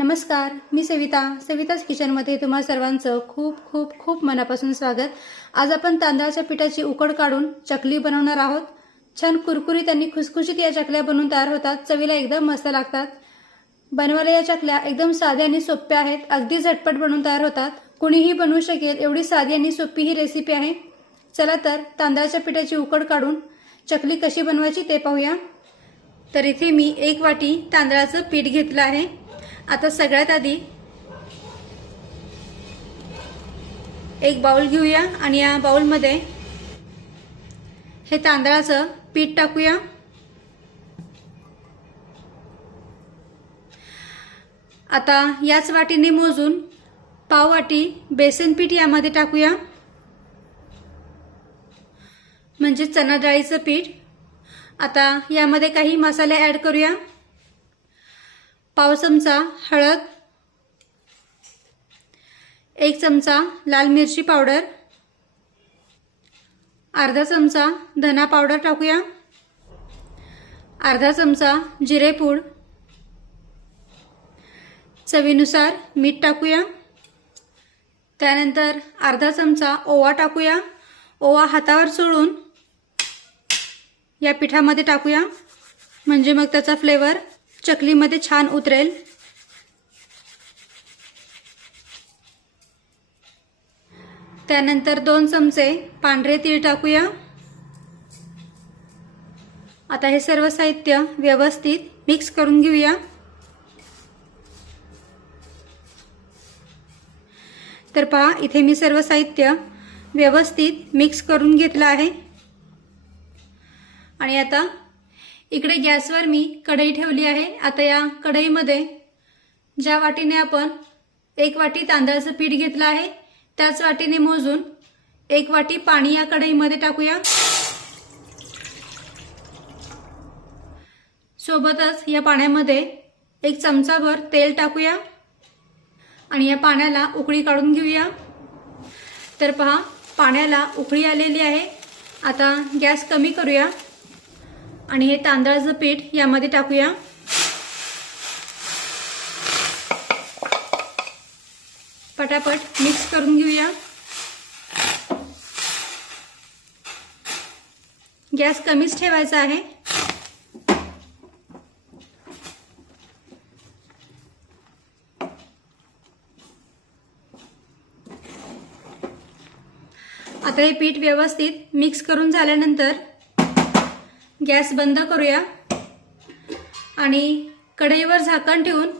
नमस्कार, मी सविताच किचनमध्ये तुम्हा सर्वांचं खूप खूप खूप मनापासून स्वागत। आज आपण तांदळाच्या पिठाची उकड काढून चकली बनवणार आहोत। छान कुरकुरीत आणि खुसखुशीत या चकल्या बनवून तयार होतात। चवीला एकदम मस्त लागतात। बनवायला या चकल्या एकदम साध्या आणि सोप्या आहेत। अगदी झटपट बनवून तयार होतात। कुणीही बनवू शकेल एवढी साधी आणि सोपी ही रेसिपी आहे। चला तर तांदळाच्या पिठाची उकड काढून चकली कशी बनवायची ते पाहूया। तर इथे मी 1 वाटी तांदळाचं पीठ घेतलं आहे। आता सगळ्यात आधी एक बाउल घेऊया आणि या बाउलमध्ये हे तांदळाचं पीठ टाकूया। आता याच वाटीने मोजून पाव वाटी बेसन पीठ यामध्ये टाकूया, म्हणजे चणा डाळीचं पीठ। आता यामध्ये काही मसाले ऍड करूया। पाव चमचा हळद, 1 चमचा लाल मिरची पावडर, अर्धा चमचा धना पावडर टाकूया, अर्धा चमचा जिरे पूड, चवीनुसार मीठ टाकूया। त्यानंतर अर्धा चमचा ओवा टाकूया। ओवा हातावर चोळून या पिठामध्ये टाकूया, म्हणजे मग त्याचा फ्लेवर चकलीमध्ये छान उतरेल। त्यानंतर 2 चमचे पांढरे तीळ टाकूया। आता हे सर्व साहित्य व्यवस्थित मिक्स करून घेऊया। तर पहा, इथे मी सर्व साहित्य व्यवस्थित मिक्स करून घेतलं आहे। आणि आता इकडे गॅसवर मी कढई ठेवली आहे। आता या कढईमध्ये ज्या वाटीने आपण 1 वाटी तांदळाचं पीठ घेतलं आहे त्याच वाटीने मोजून 1 वाटी पाणी या कढईमध्ये टाकूया। सोबतच या पाण्यामध्ये 1 चमचाभर तेल टाकूया आणि या पाण्याला उकळी काढून घेऊया। तर पहा, पाण्याला उकळी आलेली आहे। आता गॅस कमी करूया आणि हे तांदळाचं पीठ यामध्ये टाकूया। पटापट मिक्स करून घेऊया। गॅस कमीच ठेवायचा आहे। आता हे पीठ व्यवस्थित मिक्स करून झाल्यानंतर गॅस बंद करूया आणि कढईवर झाकण ठेवून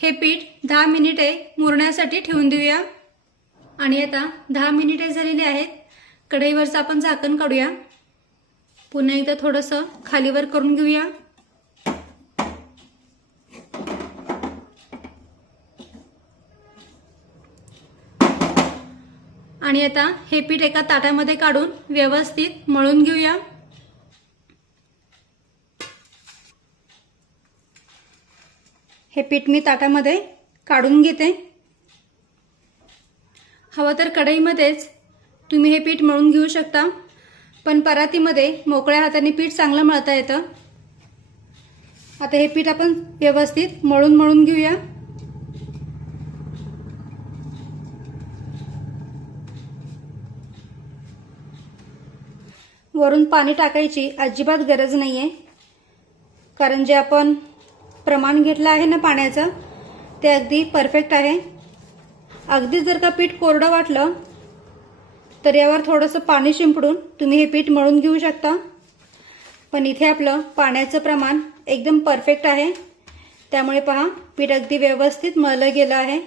हे पीठ 10 मिनिटे मुरण्यासाठी ठेवून देऊया। आणि आता 10 मिनिटे झालेली आहेत। कढईवरचं आपण झाकण काढूया। पुन्हा एकदा थोडंसं खालीवर करून घेऊया। आणि आता हे पीठ एका ताटामध्ये काढून व्यवस्थित मळून घेऊया। हे पीठ मी ताटामध्ये काढून घेते। हवं तर कढईमध्येच तुम्ही हे पीठ मळून घेऊ शकता, पण परातीमध्ये मोकळ्या हाताने पीठ चांगलं मळता येतं। आता हे पीठ आपण व्यवस्थित मळून घेऊया। वरून पाणी टाकायची अजिबात गरज नाहीये, कारण जे आपण प्रमाण घेतलं आहे ना पाण्याचं ते अगदी परफेक्ट आहे। अगदी जर का पीठ कोरडं वाटलं तर यावर थोडंसं पाणी शिंपडून तुम्ही हे पीठ मळून घेऊ शकता, पण इथे आपलं पाण्याचं प्रमाण एकदम परफेक्ट आहे। त्यामुळे पहा, पीठ अगदी व्यवस्थित मळलं गेलं आहे।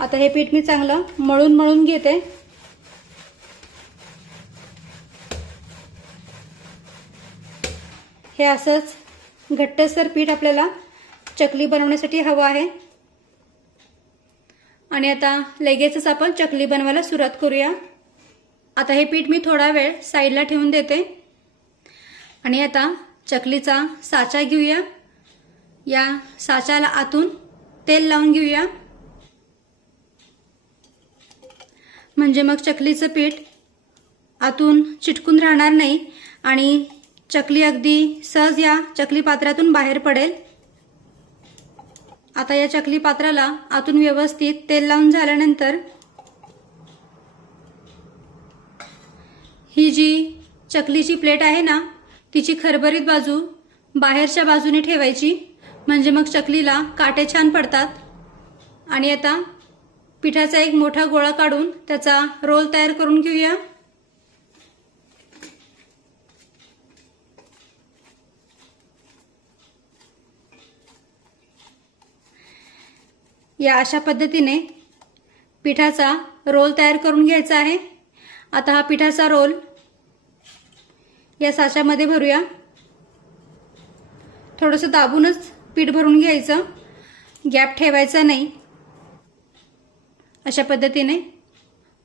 आता हे पीठ मी चांगलं मळून घेते। हे असंच घट्टसर पीठ आपल्याला चकली बनवण्यासाठी हवं आहे। आणि आता लगेचच आपण चकली बनवायला सुरुवात करूया। आता हे पीठ मी थोडा वेळ साईडला ठेवून देते आणि आता चकलीचा साचा घेऊया। या साच्याला आतून तेल लावून घेऊया, म्हणजे मग चकलीचं पीठ आतून चिटकून राहणार नाही आणि चकली अगदी सहज या चकली पात्रातून बाहेर पडेल। आता या चकली पात्राला आतून व्यवस्थित तेल लावून झाल्यानंतर ही जी चकलीची प्लेट आहे ना, तिची खरबरीत बाजू बाहेरच्या बाजूने ठेवायची, म्हणजे मग चकलीला काटे छान पडतात। आणि आता पिठाचा एक मोठा गोळा काढून त्याचा रोल तयार करून घेऊया। या अशा पद्धतीने पिठाचा रोल तयार करून घ्यायचा आहे। आता हा पिठाचा रोल या साच्यामध्ये भरूया। थोडंसं दाबूनच पीठ भरून घ्यायचं, गॅप ठेवायचा नाही, अशा पद्धतीने।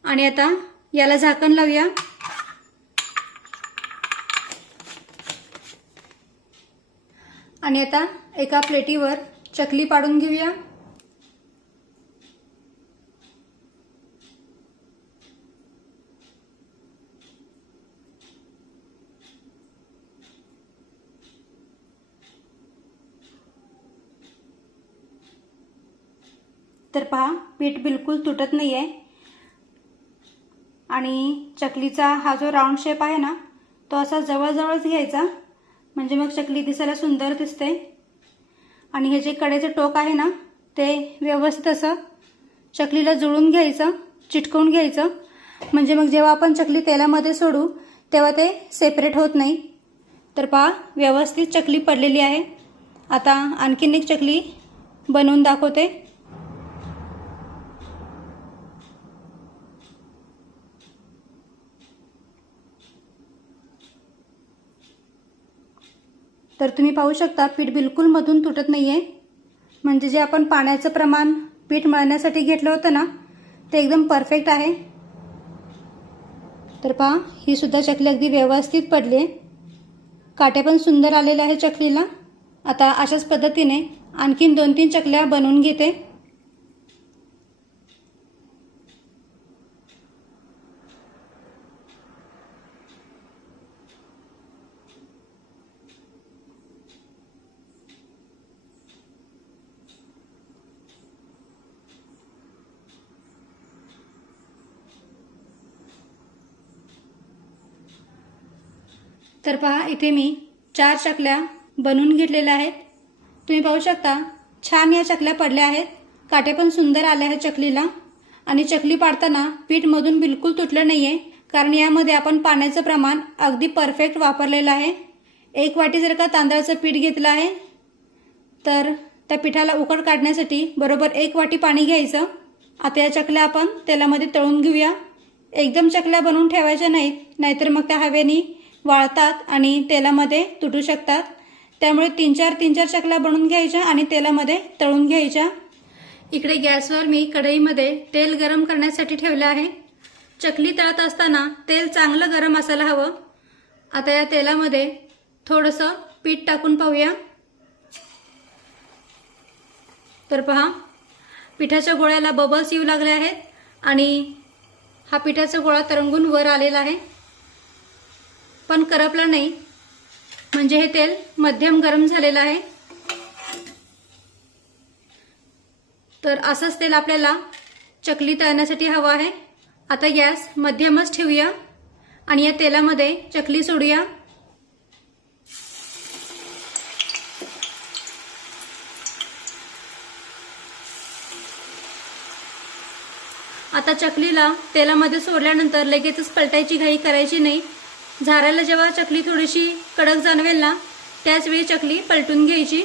आणि आता याला झाकण लावूया। आणि आता एका प्लेटीवर चकली पाडून घेऊया। तर पहा, पीठ बिलकुल तुटत नाहीये आणि चकलीचा हा जो राऊंड शेप आहे ना, तो असा जवळजवळच घ्यायचा, म्हणजे मग चकली दिसायला सुंदर दिसते। आणि हे जे कडेचे टोक आहे ना, ते व्यवस्थित असं चकलीला जुळून घ्यायचं, चिटकवून घ्यायचं, म्हणजे मग जेव्हा आपण चकली तेलामध्ये सोडू तेव्हा ते सेपरेट होत नाही। तर पहा, व्यवस्थित चकली पडलेली आहे। आता आणखीन एक चकली बनवून दाखवते। तर तुम्ही पाहू शकता, पीठ बिलकुल मधून तुटत नाहीये, म्हणजे जे आपण पाण्याचं प्रमाण पीठ मळण्यासाठी घेतलं होतं ना, ते एकदम परफेक्ट आहे। तर पहा, ही सुद्धा चकली अगदी व्यवस्थित पडली आहे, काटे पण सुंदर आलेले आहे चकलीला। आता अशाच पद्धतीने आणखीन 2-3 चकल्या बनवून घेते। तर पहा, इथे मी 4 चकल्या बनवून घेतलेल्या आहेत। तुम्ही पाहू शकता, छान या चकल्या पडल्या आहेत, काटे पण सुंदर आले आहेत चकलीला। आणि चकली पाडताना पीठ मधून बिलकुल तुटलं नाहीये, कारण यामध्ये आपण पाण्याचं प्रमाण अगदी परफेक्ट वापरलेलं आहे। 1 वाटी जर का तांदळाचं पीठ घेतलं आहे, तर त्या पिठाला उकड काढण्यासाठी बरोबर 1 वाटी पाणी घ्यायचं। आता या चकल्या आपण तेलामध्ये तळून घेऊया। एकदम चकल्या बनवून ठेवायच्या नाहीत, नाहीतर मग त्या हवेनी वाळतात आणि तेलामध्ये तुटू शकतात। त्यामुळे 3-4 चकल्या बनवून घ्यायच्या आणि तेलामध्ये तळून घ्यायच्या। इकडे गॅसवर मी कढईमध्ये तेल गरम करण्यासाठी ठेवले आहे। चकली तळत असताना तेल चांगलं गरम असायला हवं। आता या तेलामध्ये थोडंसं पीठ टाकून पाहूया। तर पहा, पिठाच्या गोळ्याला बबल्स येऊ लागले आहेत आणि हा पिठाचा गोळा तरंगून वर आलेला आहे, पण करपला नाही, म्हणजे हे तेल मध्यम गरम झालेलं आहे। तर असंच तेल आपल्याला चकली तळण्यासाठी हवं आहे। आता गॅस मध्यमच ठेवूया आणि या तेलामध्ये चकली सोडूया। आता चकलीला तेलामध्ये सोडल्यानंतर लगेचच पलटायची घाई करायची नाही। झारायला जेव्हा चकली थोडीशी कडक जाणवेल ना, त्याच वेळी चकली पलटून घ्यायची।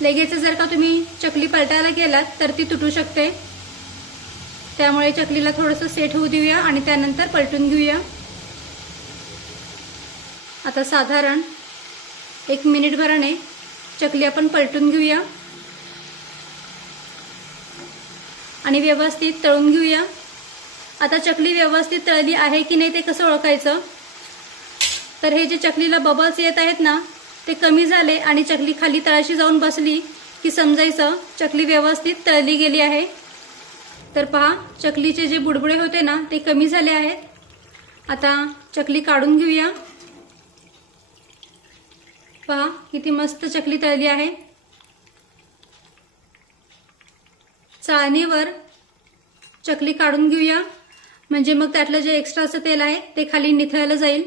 लगेच जर का तुम्ही चकली पलटायला गेलात तर ती तुटू शकते, त्यामुळे चकलीला थोडंसं सेट होऊ देऊया आणि त्यानंतर पलटून घेऊया। आता साधारण 1 मिनिटभराने चकली आपण पलटून घेऊया आणि व्यवस्थित तळून घेऊया। आता चकली व्यवस्थित तळली आहे की नाही ते कसं ओळखायचं, तर हे जे चकलीला बबल्स येत आहेत ना, ते कमी झाले आणि चकली खाली तळाशी जाऊन बसली की समजायचं चकली व्यवस्थित तळली गेली आहे। तर पहा, चकलीचे जे बुडबुडे होते ना, ते कमी झाले आहेत। आता चकली काढून घेऊया। पहा किती मस्त चकली तळली आहे। चाळणीवर चकली काढून घेऊया, म्हणजे मग त्यातलं जे एक्स्ट्राचं तेल आहे ते खाली निथळलं जाईल।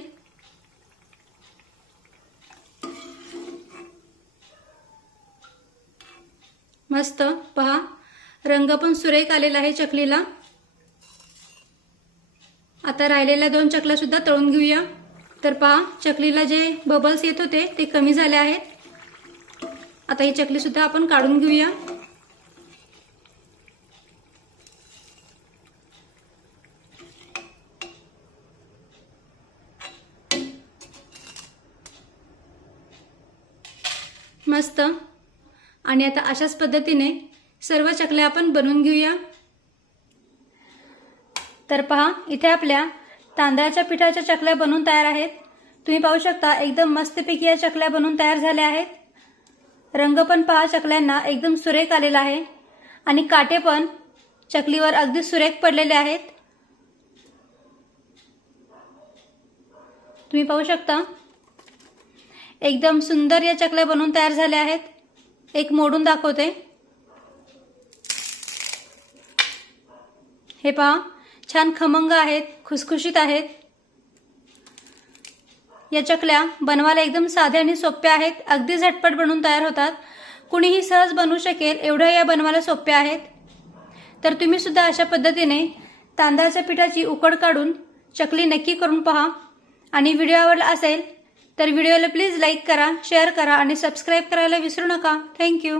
मस्त पहा रंग पण सुरेख आलेला आहे चकलीला। आता राहिलेल्या 2 चकल्या सुद्धा तळून घेऊया। तर पहा चकलीला जे बबल्स येत होते ते कमी झाले आहेत। आता ही चकली सुद्धा आपण काढून घेऊया। मस्त। आणि आता अशाच पद्धतीने सर्व चकल्या आपण बनवून घेऊया। तर पहा इथे आपल्या तांदळाच्या पिठाच्या चकल्या बनवून तयार आहेत। तुम्ही पाहू शकता एकदम मस्तपैकी या चकल्या बनवून तयार झाल्या आहेत। रंग पण पहा चकल्यांना एकदम सुरेख आलेला आहे आणि काटे पण चकलीवर अगदी सुरेख पडलेले आहेत। तुम्ही पाहू शकता एकदम सुंदर या चकल्या बनवून तयार झाल्या आहेत। एक मोडून दाखवते। हे पहा छान खमंग आहेत, खुसखुशीत आहेत। या चकल्या बनवायला एकदम साध्या आणि सोप्या आहेत। अगदी झटपट बनवून तयार होतात। कुणीही सहज बनवू शकेल एवढ्या या बनवायला सोप्या आहेत। तर तुम्ही सुद्धा अशा पद्धतीने तांदळाच्या पिठाची उकड काढून चकली नक्की करून पहा। आणि व्हिडिओ आवडला असेल तर व्हिडिओला प्लीज लाईक करा, शेअर करा आणि सबस्क्राईब करायला विसरू नका। थँक्यू।